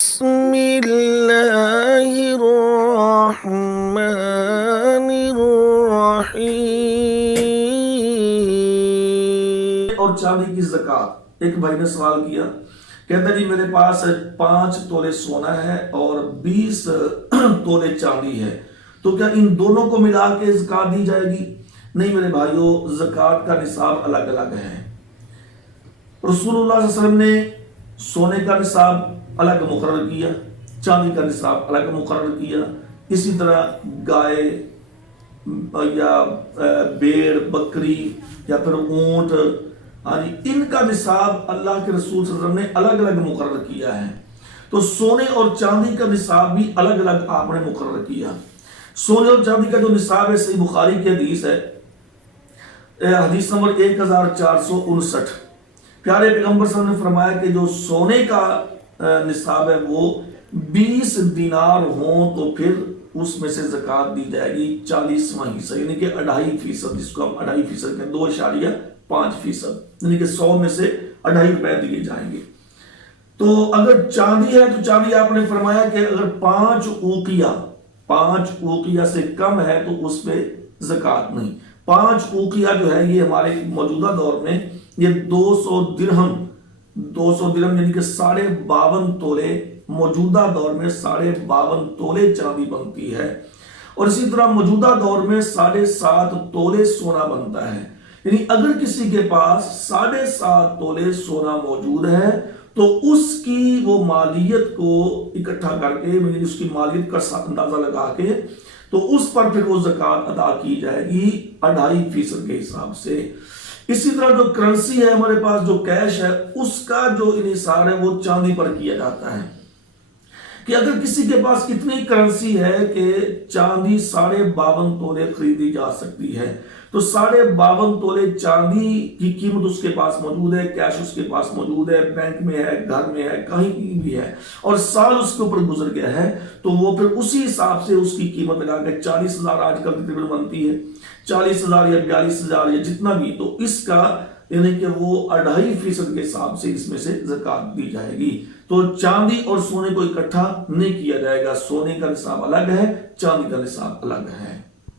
بسم اللہ الرحمن الرحیم۔ اور چاندی کی زکوٰۃ۔ ایک بھائی نے سوال کیا، کہتا جی میرے پاس 5 تولے سونا ہے اور 20 تولے چاندی ہے، تو کیا ان دونوں کو ملا کے زکوٰۃ دی جائے گی؟ نہیں میرے بھائیوں، زکوٰۃ کا نصاب الگ الگ ہے۔ رسول اللہ صلی اللہ علیہ وسلم نے سونے کا نصاب الگ مقرر کیا، چاندی کا نصاب الگ مقرر کیا۔ اسی طرح گائے یا بیڑ بکری یا پھر اونٹ، ان کا نصاب اللہ کے رسول صلی اللہ علیہ وسلم نے الگ الگ مقرر کیا ہے۔ تو سونے اور چاندی کا نصاب بھی الگ الگ آپ نے مقرر کیا۔ سونے اور چاندی کا جو نصاب ہے، صحیح بخاری کی حدیث ہے، حدیث نمبر 1459، پیارے پیغمبر صلی اللہ علیہ وسلم نے فرمایا کہ جو سونے کا نصاب ہے وہ 20 دینار ہوں تو پھر اس میں سے زکوٰۃ دی جائے گی 40واں حصہ، یعنی کہ 2.5%، جس کو ہم 2.5% کہیں 2.5%، یعنی کہ 100 میں سے 2.5 روپے دیے جائیں گے۔ تو اگر چاندی ہے تو چاندی آپ نے فرمایا کہ اگر 5 اوقیہ سے کم ہے تو اس پہ زکوٰۃ نہیں۔ 5 اوقیہ جو ہے یہ ہمارے موجودہ دور میں یہ 200 درہم یعنی کہ 52.5 تولے، موجودہ دور میں 52.5 تولے چاندی بنتی ہے، اور اسی طرح موجودہ دور میں 7.5 تولے سونا بنتا ہے۔ یعنی اگر کسی کے پاس 7.5 تولے سونا موجود ہے تو اس کی وہ مالیت کو اکٹھا کر کے، یعنی اس کی مالیت کا اندازہ لگا کے، تو اس پر پھر وہ زکوٰۃ ادا کی جائے گی 2.5% کے حساب سے۔ اسی طرح جو کرنسی ہے ہمارے پاس، جو کیش ہے، اس کا جو انحصار ہے وہ چاندی پر کیا جاتا ہے، کہ اگر کسی کے پاس اتنی کرنسی ہے کہ چاندی 52.5 تولے خریدی جا سکتی ہے، تو 52.5 تولے چاندی کی قیمت اس کے پاس موجود ہے، کیش اس کے پاس موجود ہے، بینک میں ہے، گھر میں ہے، کہیں بھی ہے، اور سال اس کے اوپر گزر گیا ہے، تو وہ پھر اسی حساب سے اس کی قیمت لگا کے 40,000 آج کل تقریباً بنتی ہے، 40,000 یا 42,000 یا جتنا بھی، تو اس کا یعنی کہ وہ 2.5% کے حساب سے اس میں سے زکوٰۃ دی جائے گی۔ تو چاندی اور سونے کو اکٹھا نہیں کیا جائے گا، سونے کا نصاب الگ ہے، چاندی کا نصاب الگ ہے۔